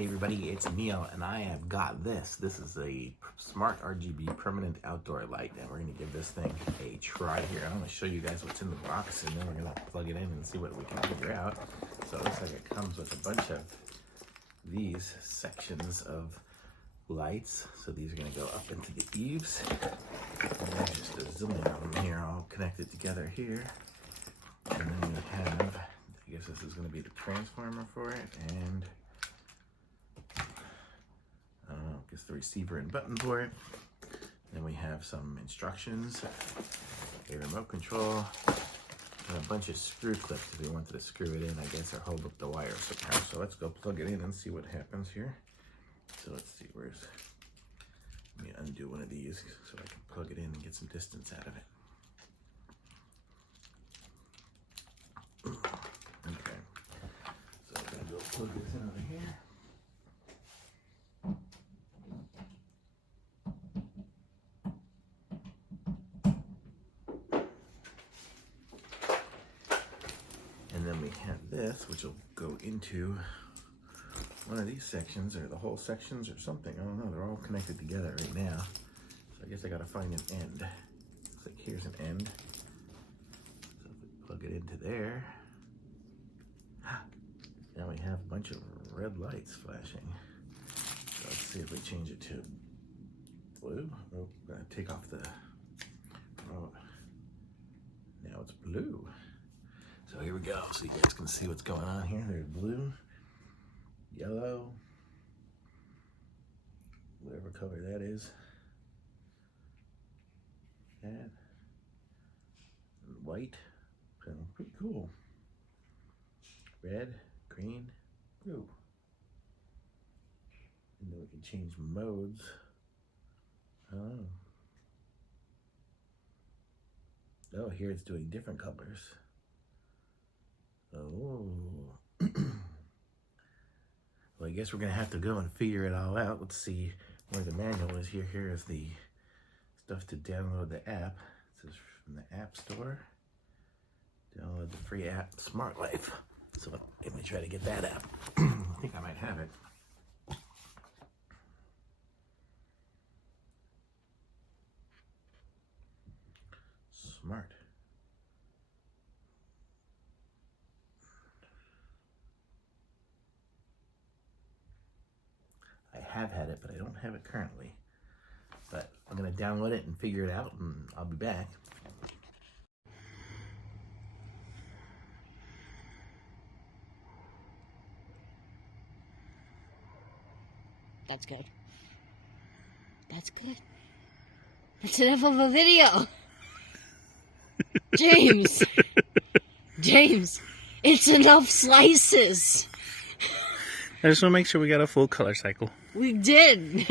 Hey everybody, it's Neo, and I have got this. This is a smart RGB permanent outdoor light, and we're going to give this thing a try here. I'm going to show you guys what's in the box, and then we're going to plug it in and see what we can figure out. So it looks like it comes with a bunch of these sections of lights. So these are going to go up into the eaves. And there's just a zillion of them here, all connected together here. And then we have, I guess this is going to be the transformer for it, and I guess the receiver and button for it. Then we have some instructions, a remote control, and a bunch of screw clips if we wanted to screw it in, I guess, or hold up the wires somehow. So let's go plug it in and see what happens here. So let's see, let me undo one of these so I can plug it in and get some distance out of it. Okay, so I'm gonna go plug this in over here. And then we have this, which will go into one of these sections, or the whole sections, or something. I don't know. They're all connected together right now. So I guess I gotta find an end. Looks like here's an end. So if we plug it into there, now we have a bunch of red lights flashing. So let's see if we change it to blue. Oh, I'm gonna take off the remote. Now it's blue. So here we go, so you guys can see what's going on here. There's blue, yellow, whatever color that is, and white, so pretty cool. Red, green, blue. And then we can change modes. Oh, here it's doing different colors. Oh, well, I guess we're gonna have to go and figure it all out. Let's see where the manual is here. Here is the stuff to download the app. It says from the App Store. Download the free app, Smart Life. So let me try to get that app. I think I might have it. Smart. I have had it, but I don't have it currently. But I'm gonna download it and figure it out, and I'll be back. That's good. That's good. That's enough of a video. James. James, it's enough slices. I just want to make sure we got a full color cycle. We did.